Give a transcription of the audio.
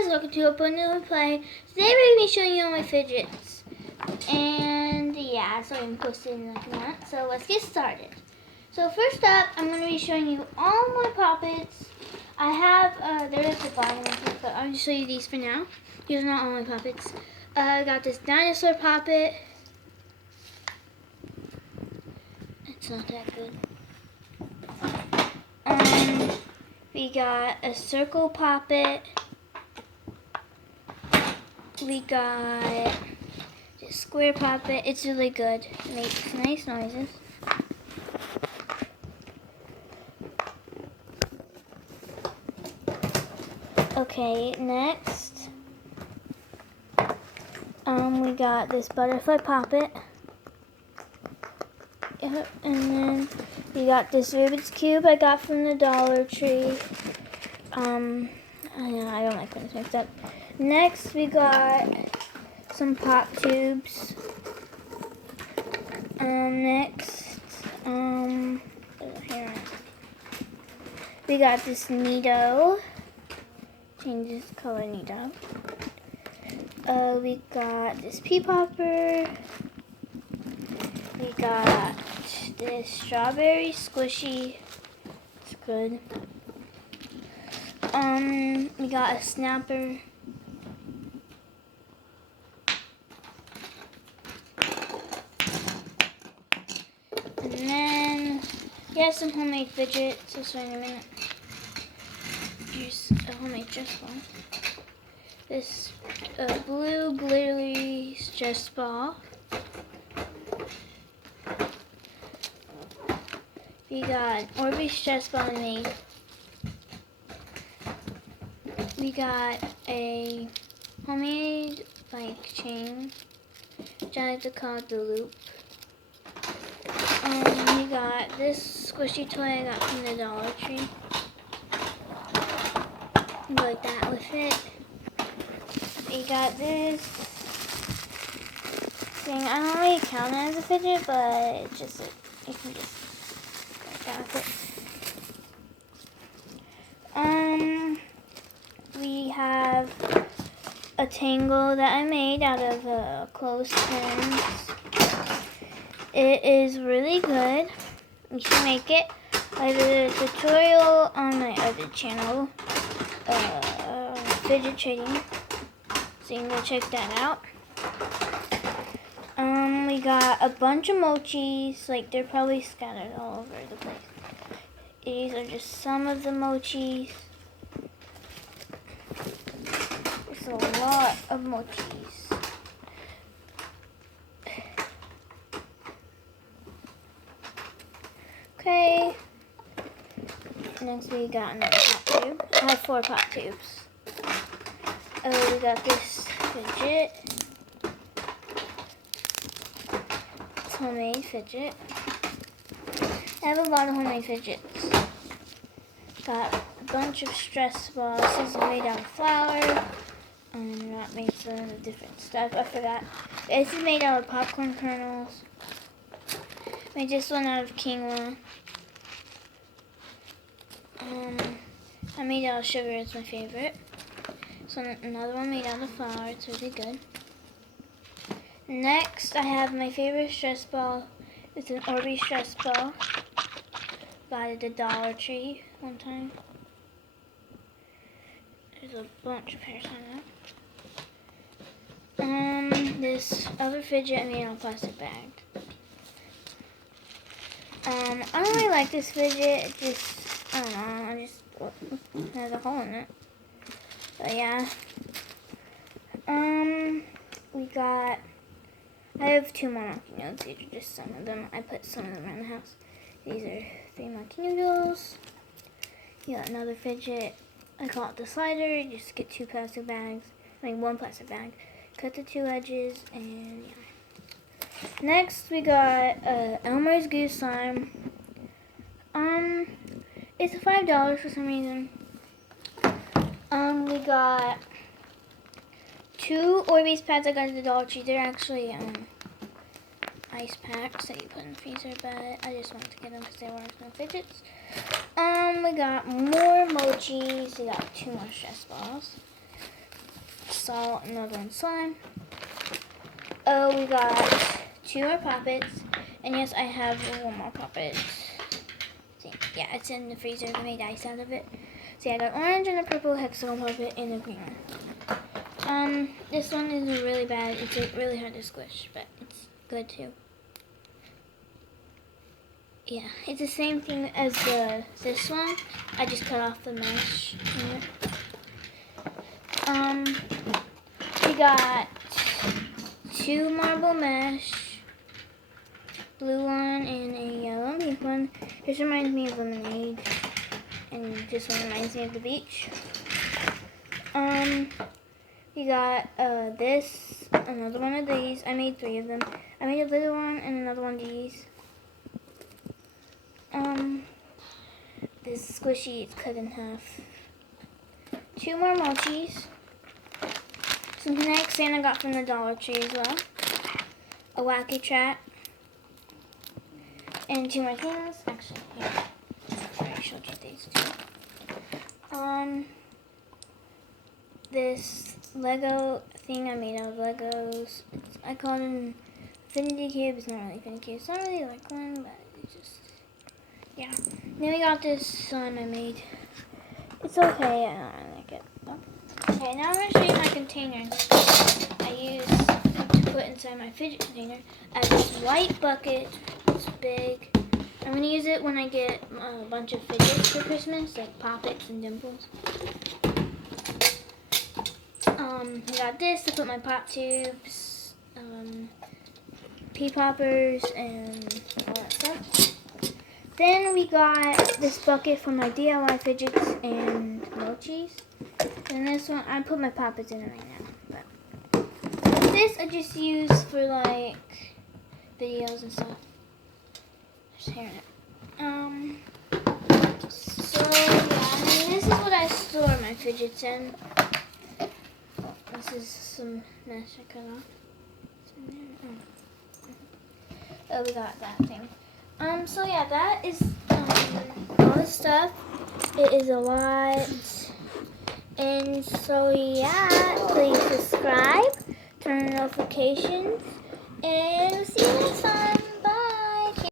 guys, welcome to Open New Play. Today we're going to be showing you all my fidgets. And yeah, so I'm posting like that. So let's get started. So first up, I'm going to be showing you all my puppets. I have, there is the bottom ones, but I'll just show you these for now. These are not all my puppets. I got this dinosaur puppet. It's not that good. We got a circle puppet. We got this square puppet. It's really good. It makes nice noises. Okay, next, we got this butterfly puppet. And then we got this Rubik's Cube I got from the Dollar Tree. I don't like when it's mixed up. Next, we got some pop tubes. Next, here. We got this Neato. Changes color Neato. We got this pea popper. We got this strawberry squishy. It's good. We got a snapper. And then we have some homemade fidgets. So sorry in a minute. Here's a homemade stress ball. This blue glittery stress ball. We got Orby stress ball made. We got a homemade bike chain, which I like to call it the loop. We got this squishy toy I got from the Dollar Tree. Like that with it. We got this thing. I don't really count it as a fidget, but it's just you can just like that with it. We have a tangle that I made out of clothespins. It is really good. You should make it. I did a tutorial on my other channel, fidget trading, so you can go check that out. We got a bunch of mochis, like they're probably scattered all over the place. These are just some of the mochis. There's a lot of mochis. Okay. Next we got another pop tube. I have 4 pop tubes. We got this fidget. It's homemade fidget. I have a lot of homemade fidgets. Got a bunch of stress balls. This is made out of flour. That makes some different stuff. I forgot. This is made out of popcorn kernels. Made this one out of quinoa. I made out of sugar. It's my favorite. So another one made out of flour. It's really good. Next, I have my favorite stress ball. It's an Orby stress ball. Got it at the Dollar Tree one time. There's a bunch of hairs on that. This other fidget I made out of a plastic bag. I don't really like this fidget. I don't know. It has a hole in it. But yeah. I have 2 more monkey noodles. These are just some of them. I put some of them around the house. These are 3 monkey noodles. You got another fidget. I call it the slider. You just get 2 plastic bags. 1 plastic bag. Cut the 2 edges and yeah. Next we got Elmer's Goose Slime. It's $5 for some reason. We got 2 Orbeez pads I got at the Dollar Tree. They're actually ice packs that you put in the freezer, but I just wanted to get them because there weren't no fidgets. We got more mochis. We got 2 more stress balls. salt, another one slime. Oh, we got 2 more poppets. And yes, I have 1 more poppet. Yeah, it's in the freezer. I made ice out of it. So yeah, I got orange and a purple hexagon puppet and a green one. This one is really bad. It's really hard to squish, but it's good too. Yeah, it's the same thing as this one. I just cut off the mesh. We got 2 marble mesh, blue one and a yellow and pink one. This reminds me of lemonade, and this one reminds me of the beach. We got this, another one of these. I made 3 of them. I made a little one and another one of these. This squishy is cut in half. 2 more mochis. Some kinetic sand I got from the Dollar Tree as well. A wacky trap. And 2 more candles. Actually, here. I already showed you these 2. This Lego thing I made out of Legos. I call it an infinity cube. It's not really infinity cube. It's not really like one, but it's just, yeah. Then we got this slime I made. It's okay. I don't really like it. Okay, now I'm going to show you my containers I use to put inside my fidget container. I have this white bucket. It's big. I'm going to use it when I get a bunch of fidgets for Christmas, like Poppets and Dimples. I got this to put my pop tubes, pea poppers, and all that stuff. Then we got this bucket for my DIY fidgets and mochis. And this one, I put my poppets in it right now. But this I just use for like videos and stuff. Just hearing it. So yeah, this is what I store my fidgets in. This is some mesh I cut off. Oh, we got that thing. So yeah, that is all the stuff. It is a lot. And so yeah, please subscribe, turn on notifications, and see you next time.